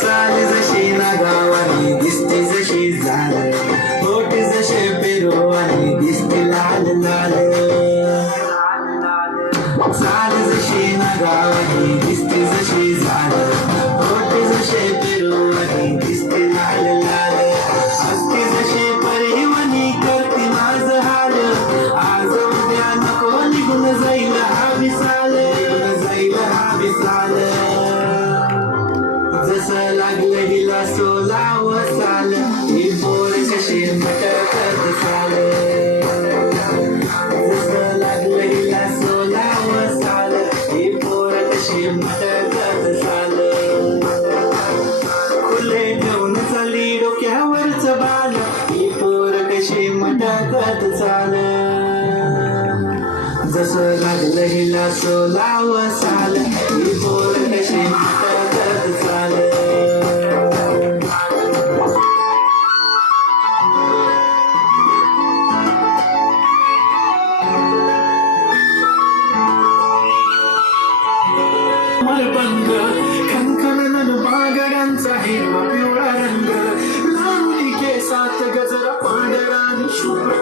चाल जशी ना गावानी दिसते जशी झाल, होठ जसे पेरू आणि दिसते लाल लाल. चाल जशी ना गावानी दिसते जशी झाल, होठ जसे पेरू आणि दिसते लाल लाल. हसते जशी परिवनी करते माझ हाल, आज उद्या नको निघून जाईल हा विसाल, जाईल हा विसाल. जसं लागलं हिला सोलाव साल, ही पोर कशी मटकत चाल. जसं लागलं हिला सोलाव साल, ही पोर कशी मटकत चाल. खुले ठेवून चाली डोक्यावरच बाल, ही पोर कशी मटकत चाल. जसं लागलं हिला सोलाव साल, ही पोर कशी मटकत चाल. मलबंग खनखन बागड्यांचा हिरवा पिवळा रंग, लावणी केसात गजरा पांढरा आणि शुभ्र,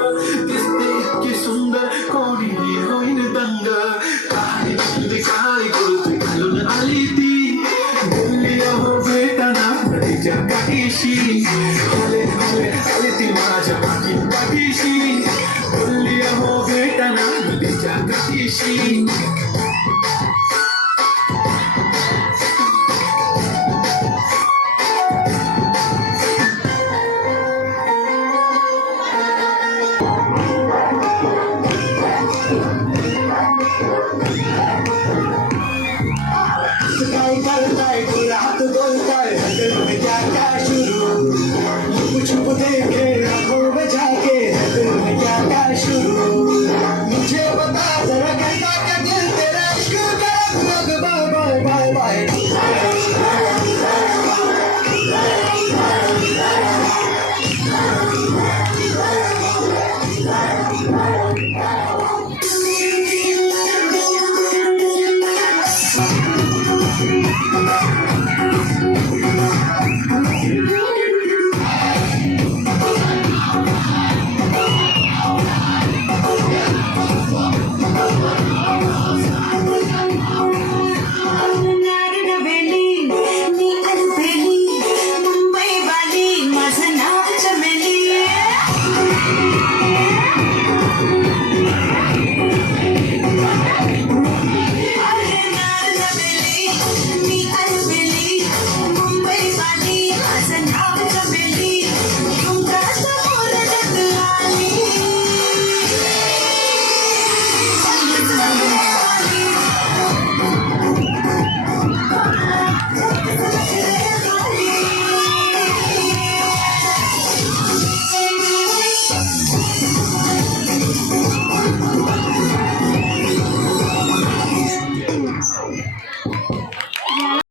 दिसते इतकी सुंदर कोणी होईन दंग. काळी शिंदे काळी कुर्ती घालून आली ती, बोलली अहो भेटाना नदीच्या काठीशी. आले आले आले ती माझ्या पाठीशी, बोलली अहो भेटाना नदीच्या काठीशी. काय करताय तुला हात बोलताय, दिल में क्या क्या शुरू, छुप छुप देखे आंखों में झाके, दिल में क्या क्या शुरू. मुझे बता जरा कहता क्या दिल तेरा इश्क का रंग, बाय बाय बाय बाय.